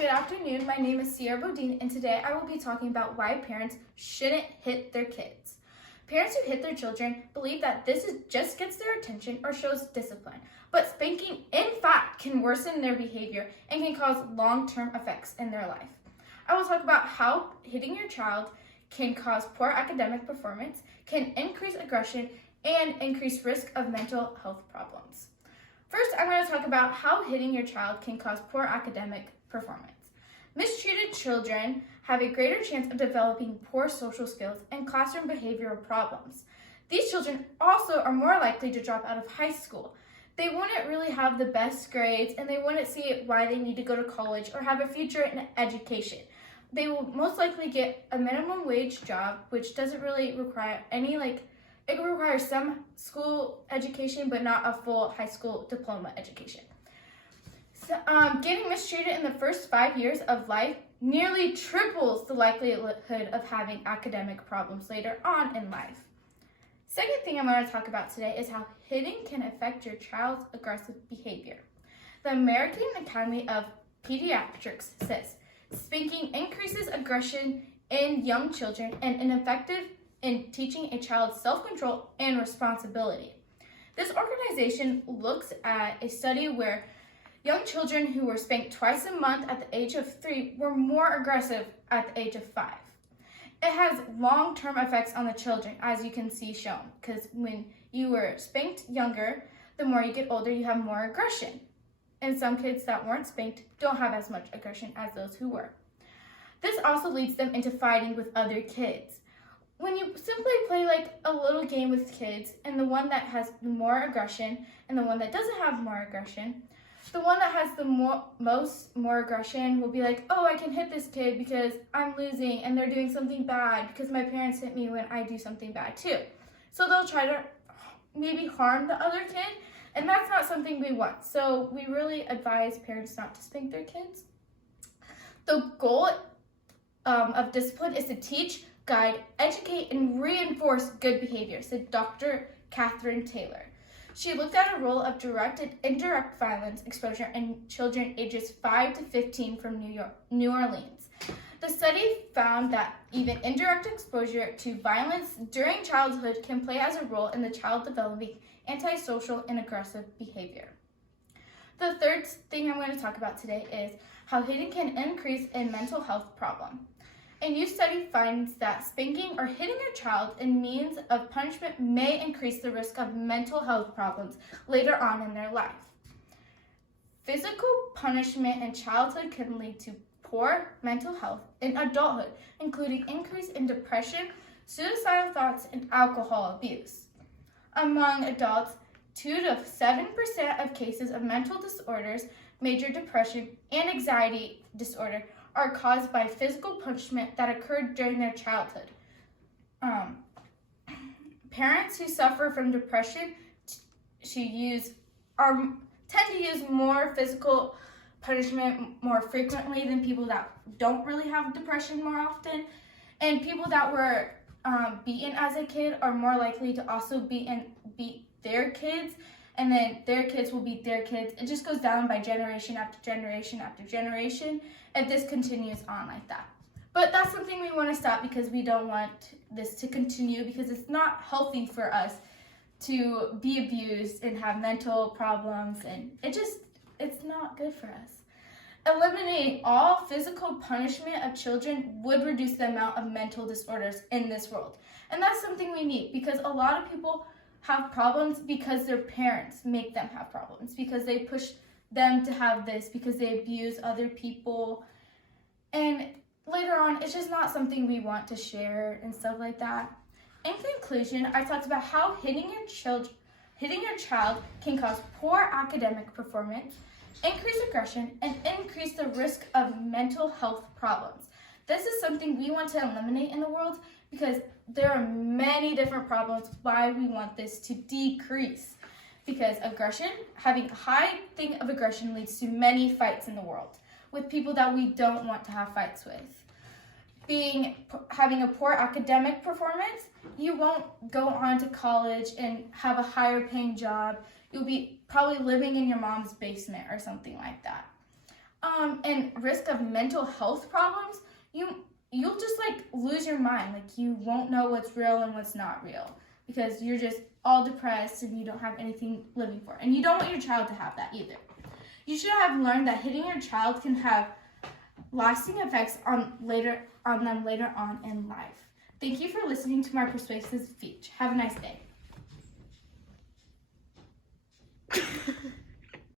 Good afternoon, my name is Sierra Bodine, and today I will be talking about why parents shouldn't hit their kids. Parents who hit their children believe that just gets their attention or shows discipline, but spanking in fact can worsen their behavior and can cause long-term effects in their life. I will talk about how hitting your child can cause poor academic performance, can increase aggression, and increase risk of mental health problems. First, I'm going to talk about how hitting your child can cause poor academic performance. Mistreated children have a greater chance of developing poor social skills and classroom behavioral problems. These children also are more likely to drop out of high school. They wouldn't really have the best grades, and they wouldn't see why they need to go to college or have a future in education. They will most likely get a minimum wage job, which doesn't really require it requires some school education, but not a full high school diploma education. So, getting mistreated in the first 5 years of life nearly triples the likelihood of having academic problems later on in life. Second thing I'm going to talk about today is how hitting can affect your child's aggressive behavior. The American Academy of Pediatrics says spanking increases aggression in young children and ineffective in teaching a child self-control and responsibility. This organization looks at a study where young children who were spanked twice a month at the age of 3 were more aggressive at the age of 5. It has long-term effects on the children, as you can see shown, because when you were spanked younger, the more you get older, you have more aggression. And some kids that weren't spanked don't have as much aggression as those who were. This also leads them into fighting with other kids. When you simply play like a little game with kids, and the one that has more aggression and the one that doesn't have more aggression, the one that has the more aggression will be like, oh, I can hit this kid because I'm losing and they're doing something bad because my parents hit me when I do something bad too. So they'll try to maybe harm the other kid, and that's not something we want. So we really advise parents not to spank their kids. The goal of discipline is to teach, guide, educate, and reinforce good behavior, said Dr. Catherine Taylor. She looked at a role of direct and indirect violence exposure in children ages 5 to 15 from New Orleans. The study found that even indirect exposure to violence during childhood can play as a role in the child developing antisocial and aggressive behavior. The third thing I'm going to talk about today is how hitting can increase in mental health problem. A new study finds that spanking or hitting your child in means of punishment may increase the risk of mental health problems later on in their life. Physical punishment in childhood can lead to poor mental health in adulthood, including increase in depression, suicidal thoughts, and alcohol abuse. Among adults, 2 to 7% of cases of mental disorders, major depression, and anxiety disorder are caused by physical punishment that occurred during their childhood. Parents who suffer from depression tend to use more physical punishment more frequently than people that don't really have depression more often. And people that were beaten as a kid are more likely to also beat their kids, and then their kids will beat their kids. It just goes down by generation after generation after generation if this continues on like that. But that's something we want to stop because we don't want this to continue, because it's not healthy for us to be abused and have mental problems, and it's not good for us. Eliminating all physical punishment of children would reduce the amount of mental disorders in this world. And that's something we need, because a lot of people have problems because their parents make them have problems, because they push them to have this, because they abuse other people. And later on, it's just not something we want to share and stuff like that. In conclusion, I talked about how hitting your child can cause poor academic performance, increase aggression, and increase the risk of mental health problems. This is something we want to eliminate in the world, because there are many different problems why we want this to decrease. Because having a high thing of aggression leads to many fights in the world with people that we don't want to have fights with. Having a poor academic performance, you won't go on to college and have a higher paying job. You'll be probably living in your mom's basement or something like that. and risk of mental health problems, you'll just like lose your mind. Like you won't know what's real and what's not real because you're just all depressed and you don't have anything living for. And you don't want your child to have that either. You should have learned that hitting your child can have lasting effects on them later on in life. Thank you for listening to my persuasive speech. Have a nice day.